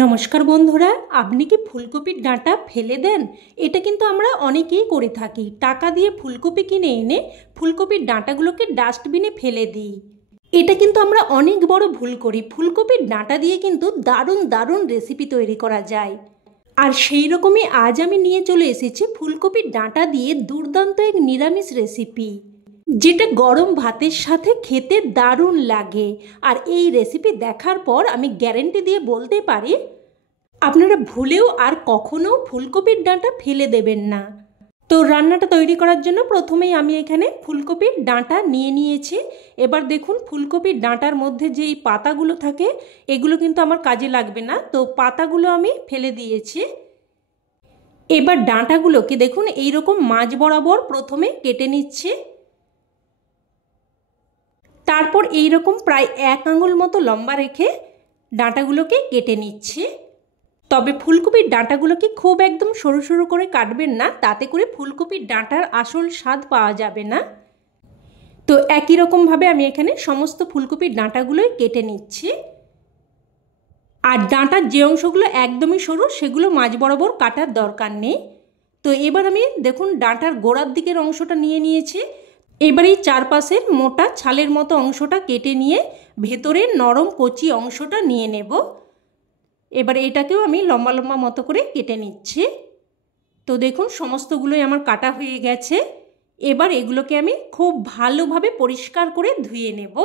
নমস্কার বন্ধুরা, আপনি কি ফুলকপির ডাঁটা ফেলে দেন? এটা কিন্তু আমরা অনেকেই করে থাকি। টাকা দিয়ে ফুলকপি কিনে এনে ফুলকপির ডাঁটাগুলোকে ডাস্টবিনে ফেলে দিই। এটা কিন্তু আমরা অনেক বড় ভুল করি। ফুলকপির ডাঁটা দিয়ে কিন্তু দারুণ দারুণ রেসিপি তৈরি করা যায়। আর সেই রকমই আজ আমি নিয়ে চলে এসেছি ফুলকপির ডাঁটা দিয়ে দুর্দান্ত এক নিরামিষ রেসিপি, যেটা গরম ভাতের সাথে খেতে দারুণ লাগে। আর এই রেসিপি দেখার পর আমি গ্যারেন্টি দিয়ে বলতে পারি আপনারা ভুলেও আর কখনো ফুলকপির ডাঁটা ফেলে দেবেন না। তো রান্নাটা তৈরি করার জন্য প্রথমেই আমি এখানে ফুলকপির ডাঁটা নিয়ে নিয়েছি। এবার দেখুন, ফুলকপির ডাঁটার মধ্যে যেই পাতাগুলো থাকে এগুলো কিন্তু আমার কাজে লাগবে না, তো পাতাগুলো আমি ফেলে দিয়েছি। এবার ডাঁটাগুলোকে দেখুন এইরকম মাঝ বরাবর প্রথমে কেটে নিচ্ছে। তারপর এইরকম প্রায় 1 আঙুল মতো লম্বা রেখে ডাঁটাগুলোকে কেটে নিচ্ছে। তবে ফুলকপির ডাঁটাগুলোকে খুব একদম সরু সরু করে কাটবেন না, তাতে করে ফুলকপির ডাঁটার আসল স্বাদ পাওয়া যাবে না। তো একই রকমভাবে আমি এখানে সমস্ত ফুলকপির ডাঁটাগুলোই কেটে নিচ্ছি। আর ডাঁটার যে অংশগুলো একদমই সরু সেগুলো মাঝ বরাবর কাটার দরকার নেই। তো এবার আমি দেখুন ডাঁটার গোড়ার দিকের অংশটা নিয়ে নিয়েছি। এবার এই চারপাশের মোটা ছালের মতো অংশটা কেটে নিয়ে ভেতরের নরম কচি অংশটা নিয়ে নেব। এবার এটাকেও আমি লম্বা লম্বা মতো করে কেটে নিচ্ছি। তো দেখুন সমস্তগুলোই আমার কাটা হয়ে গেছে। এবার এগুলোকে আমি খুব ভালোভাবে পরিষ্কার করে ধুয়ে নেব।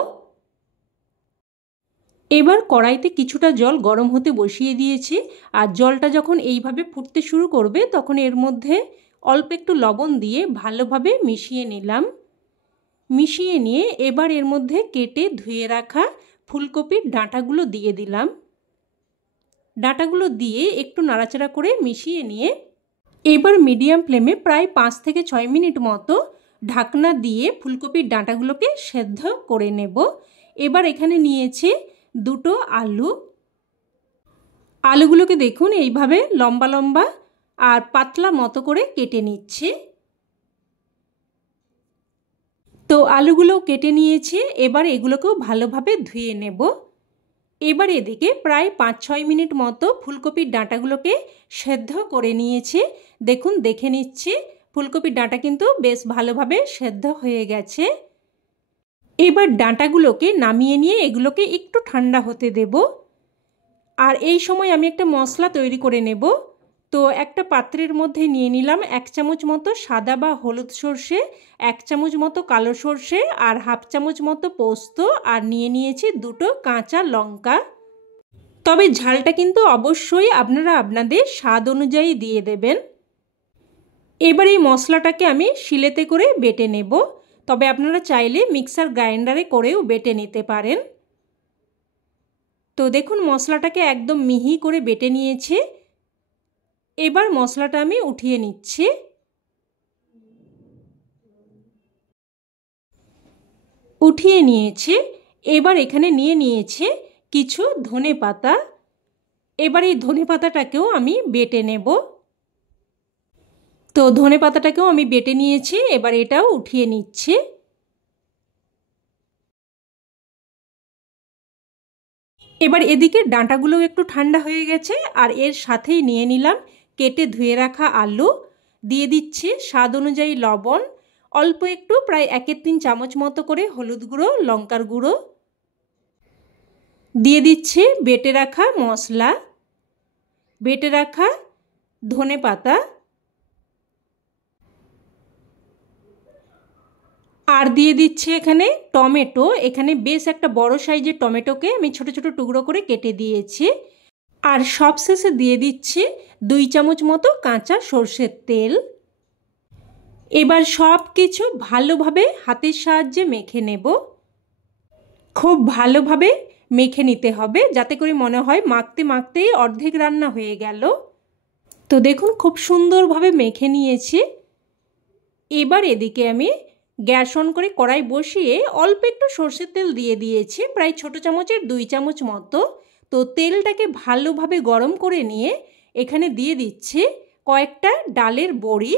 এবার কড়াইতে কিছুটা জল গরম হতে বসিয়ে দিয়েছি। আর জলটা যখন এইভাবে ফুটতে শুরু করবে তখন এর মধ্যে অল্প একটু লবণ দিয়ে ভালোভাবে মিশিয়ে নিলাম। মিশিয়ে নিয়ে এবার এর মধ্যে কেটে ধুয়ে রাখা ফুলকপির ডাঁটাগুলো দিয়ে দিলাম। ডাঁটাগুলো দিয়ে একটু নাড়াচাড়া করে মিশিয়ে নিয়ে এবার মিডিয়াম ফ্লেমে প্রায় 5 থেকে 6 মিনিট মতো ঢাকনা দিয়ে ফুলকপির ডাঁটাগুলোকে সেদ্ধ করে নেব। এবার এখানে নিয়েছি 2টো আলু। আলুগুলোকে দেখুন এইভাবে লম্বা লম্বা আর পাতলা মতো করে কেটে নিচ্ছি। তো আলুগুলো কেটে নিয়েছি, এবার এগুলোকেও ভালোভাবে ধুয়ে নেব। এবার এদিকে প্রায় 5-6 মিনিট মতো ফুলকপির ডাঁটাগুলোকে সেদ্ধ করে নিয়েছি। দেখুন দেখে নিচ্ছি ফুলকপির ডাঁটা কিন্তু বেশ ভালোভাবে সেদ্ধ হয়ে গেছে। এবার ডাঁটাগুলোকে নামিয়ে নিয়ে এগুলোকে একটু ঠান্ডা হতে দেব। আর এই সময় আমি একটা মশলা তৈরি করে নেব। তো একটা পাত্রের মধ্যে নিয়ে নিলাম 1 চামচ মতো সাদা বা হলুদ সর্ষে, 1 চামচ মতো কালো সর্ষে আর 1/2 চামচ মতো পোস্ত, আর নিয়ে নিয়েছি 2টো কাঁচা লঙ্কা। তবে ঝালটা কিন্তু অবশ্যই আপনারা আপনাদের স্বাদ অনুযায়ী দিয়ে দেবেন। এবার এই মশলাটাকে আমি শিলেতে করে বেটে নেব। তবে আপনারা চাইলে মিক্সার গ্রাইন্ডারে করেও বেটে নিতে পারেন। তো দেখুন মশলাটাকে একদম মিহি করে বেটে নিয়েছি। এবার মশলাটা আমি উঠিয়ে নিচ্ছি। উঠিয়ে নিয়েছি। এবার এখানে নিয়ে নিয়েছি কিছু ধনেপাতা। এবার এই ধনেপাতাটাকেও আমি বেটে নেব। তো ধনেপাতাটাকেও আমি বেটে নিয়েছি, এবার এটাও উঠিয়ে নিচ্ছি। এবার এদিকে ডাঁটাগুলো একটু ঠান্ডা হয়ে গেছে, আর এর সাথেই নিয়ে নিলাম কেটে ধুয়ে রাখা আলু। দিয়ে দিচ্ছি স্বাদ অনুযায়ী লবণ, অল্প একটু প্রায় 1-3 চামচ মতো করে হলুদ গুঁড়ো, লঙ্কার গুঁড়ো। দিয়ে দিচ্ছি বেটে রাখা মশলা, বেটে রাখা ধনেপাতা, আর দিয়ে দিচ্ছি এখানে টমেটো। এখানে বেশ একটা বড় সাইজের টমেটোকে আমি ছোট ছোট টুকরো করে কেটে দিয়েছি। আর সবশেষে দিয়ে দিচ্ছি 2 চামচ মতো কাঁচা সর্ষের তেল। এবার সব কিছু ভালোভাবে হাতের সাহায্যে মেখে নেব। খুব ভালোভাবে মেখে নিতে হবে, যাতে করে মনে হয় মাখতে মাখতেই অর্ধেক রান্না হয়ে গেল। তো দেখুন খুব সুন্দরভাবে মেখে নিয়েছি। এবার এদিকে আমি গ্যাস অন করে কড়াই বসিয়ে অল্প একটু সর্ষের তেল দিয়ে দিয়েছি, প্রায় ছোট চামচের 2 চামচ মতো। তো তেলটাকে ভালোভাবে গরম করে নিয়ে এখানে দিয়ে দিচ্ছি কয়েকটা ডালের বড়ি।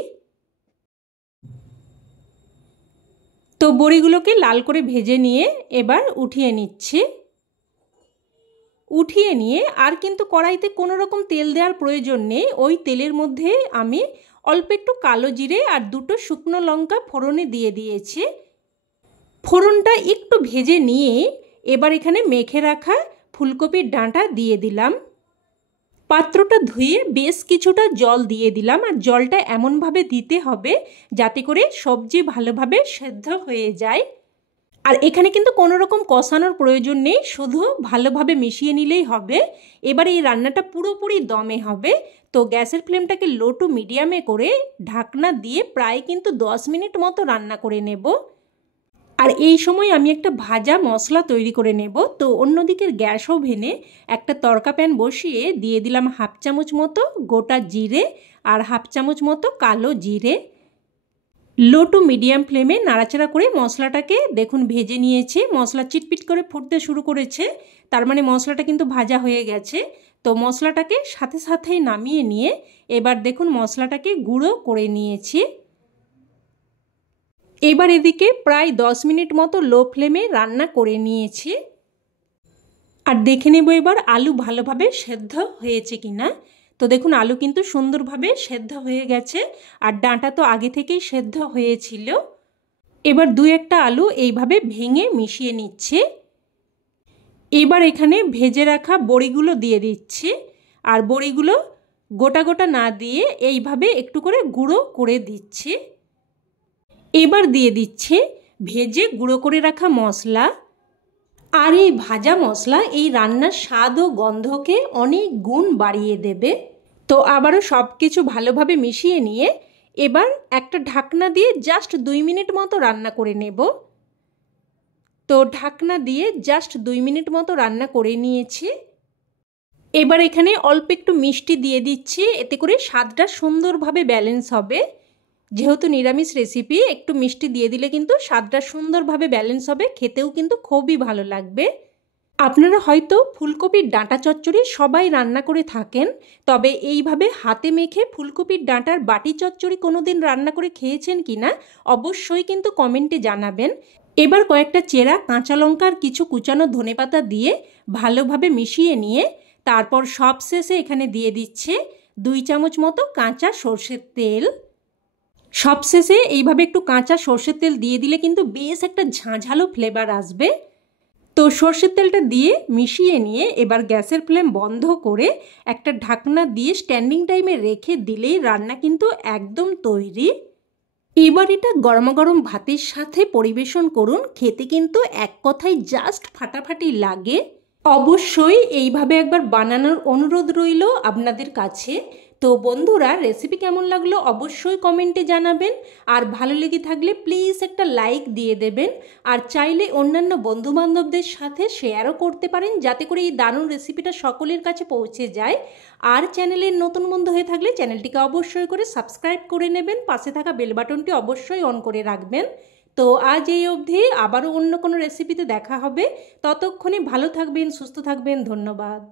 তো বড়িগুলোকে লাল করে ভেজে নিয়ে এবার উঠিয়ে নিচ্ছি। উঠিয়ে নিয়ে আর কিন্তু কড়াইতে কোনো রকম তেল দেওয়ার প্রয়োজন নেই। ওই তেলের মধ্যে আমি অল্প একটু কালো জিরে আর 2টো শুকনো লঙ্কা ফোড়নে দিয়ে দিয়েছি। ফোড়নটা একটু ভেজে নিয়ে এবার এখানে মেখে রাখা ফুলকপির ডাঁটা দিয়ে দিলাম। পাত্রটা ধুয়ে বেশ কিছুটা জল দিয়ে দিলাম, আর জলটা এমনভাবে দিতে হবে যাতে করে সবজি ভালোভাবে সেদ্ধ হয়ে যায়। আর এখানে কিন্তু কোনো রকম কষানোর প্রয়োজন নেই, শুধু ভালোভাবে মিশিয়ে নিলেই হবে। এবার এই রান্নাটা পুরোপুরি দমে হবে, তো গ্যাসের ফ্লেমটাকে লো টু মিডিয়ামে করে ঢাকনা দিয়ে প্রায় কিন্তু 10 মিনিট মতো রান্না করে নেব। আর এই সময় আমি একটা ভাজা মশলা তৈরি করে নেব। তো অন্যদিকের গ্যাস ওভেনে একটা তড়কা প্যান বসিয়ে দিয়ে দিলাম 1/2 চামচ মতো গোটা জিরে আর 1/2 চামচ মতো কালো জিরে। লো টু মিডিয়াম ফ্লেমে নাড়াচাড়া করে মশলাটাকে দেখুন ভেজে নিয়েছে। মশলা চিটপিট করে ফুটতে শুরু করেছে, তার মানে মশলাটা কিন্তু ভাজা হয়ে গেছে। তো মশলাটাকে সাথে সাথেই নামিয়ে নিয়ে এবার দেখুন মশলাটাকে গুঁড়ো করে নিয়েছি। এবার এদিকে প্রায় 10 মিনিট মতো লো ফ্লেমে রান্না করে নিয়েছি। আর দেখে নেব এবার আলু ভালোভাবে সেদ্ধ হয়েছে কিনা। তো দেখুন আলু কিন্তু সুন্দরভাবে সেদ্ধ হয়ে গেছে, আর ডাঁটা তো আগে থেকেই সেদ্ধ হয়েছিল। এবার 2-1টা আলু এইভাবে ভেঙে মিশিয়ে নিচ্ছে। এবার এখানে ভেজে রাখা বড়িগুলো দিয়ে দিচ্ছি, আর বড়িগুলো গোটা গোটা না দিয়ে এইভাবে একটু করে গুঁড়ো করে দিচ্ছি। এবার দিয়ে দিচ্ছে ভেজে গুঁড়ো করে রাখা মশলা। আর এই ভাজা মশলা এই রান্নার স্বাদ ও গন্ধকে অনেক গুণ বাড়িয়ে দেবে। তো আবারও সব কিছু ভালোভাবে মিশিয়ে নিয়ে এবার একটা ঢাকনা দিয়ে জাস্ট 2 মিনিট মতো রান্না করে নেব। তো ঢাকনা দিয়ে জাস্ট 2 মিনিট মতো রান্না করে নিয়েছি। এবার এখানে অল্প একটু মিষ্টি দিয়ে দিচ্ছি, এতে করে স্বাদটা সুন্দরভাবে ব্যালেন্স হবে। যেহেতু নিরামিষ রেসিপি, একটু মিষ্টি দিয়ে দিলে কিন্তু স্বাদটা সুন্দরভাবে ব্যালেন্স হবে, খেতেও কিন্তু খুবই ভালো লাগবে। আপনারা হয়তো ফুলকপির ডাঁটা চচ্চড়ি সবাই রান্না করে থাকেন, তবে এইভাবে হাতে মেখে ফুলকপির ডাঁটার বাটি চচ্চড়ি কোনোদিন রান্না করে খেয়েছেন কিনা অবশ্যই কিন্তু কমেন্টে জানাবেন। এবার কয়েকটা চেরা কাঁচা লঙ্কার কিছু কুচানো ধনেপাতা দিয়ে ভালোভাবে মিশিয়ে নিয়ে তারপর সবশেষে এখানে দিয়ে দিচ্ছে 2 চামচ মতো কাঁচা সর্ষের তেল। সবশেষে এইভাবে একটু কাঁচা সর্ষের তেল দিয়ে দিলে কিন্তু বেশ একটা ঝাঁঝালো ফ্লেভার আসবে। তো সর্ষের তেলটা দিয়ে মিশিয়ে নিয়ে এবার গ্যাসের ফ্লেম বন্ধ করে একটা ঢাকনা দিয়ে স্ট্যান্ডিং টাইমে রেখে দিলেই রান্না কিন্তু একদম তৈরি। এবার এটা গরমাগরম ভাতের সাথে পরিবেশন করুন, খেতে কিন্তু এক কথায় জাস্ট ফাটাফাটি লাগে। অবশ্যই এইভাবে একবার বানানোর অনুরোধ রইল আপনাদের কাছে। তো বন্ধুরা, রেসিপি কেমন লাগলো অবশ্যই কমেন্টে জানাবেন, আর ভালো লেগে থাকলে প্লিজ একটা লাইক দিয়ে দেবেন, আর চাইলে অন্যান্য বন্ধুবান্ধবদের সাথে শেয়ারও করতে পারেন যাতে করে এই দারুণ রেসিপিটা সকলের কাছে পৌঁছে যায়। আর চ্যানেলের নতুন বন্ধু হয়ে থাকলে চ্যানেলটিকে অবশ্যই করে সাবস্ক্রাইব করে নেবেন, পাশে থাকা বেল বাটনটি অবশ্যই অন করে রাখবেন। তো আজ এই অবধি, আবারও অন্য কোনো রেসিপিতে দেখা হবে। ততক্ষণে ভালো থাকবেন, সুস্থ থাকবেন। ধন্যবাদ।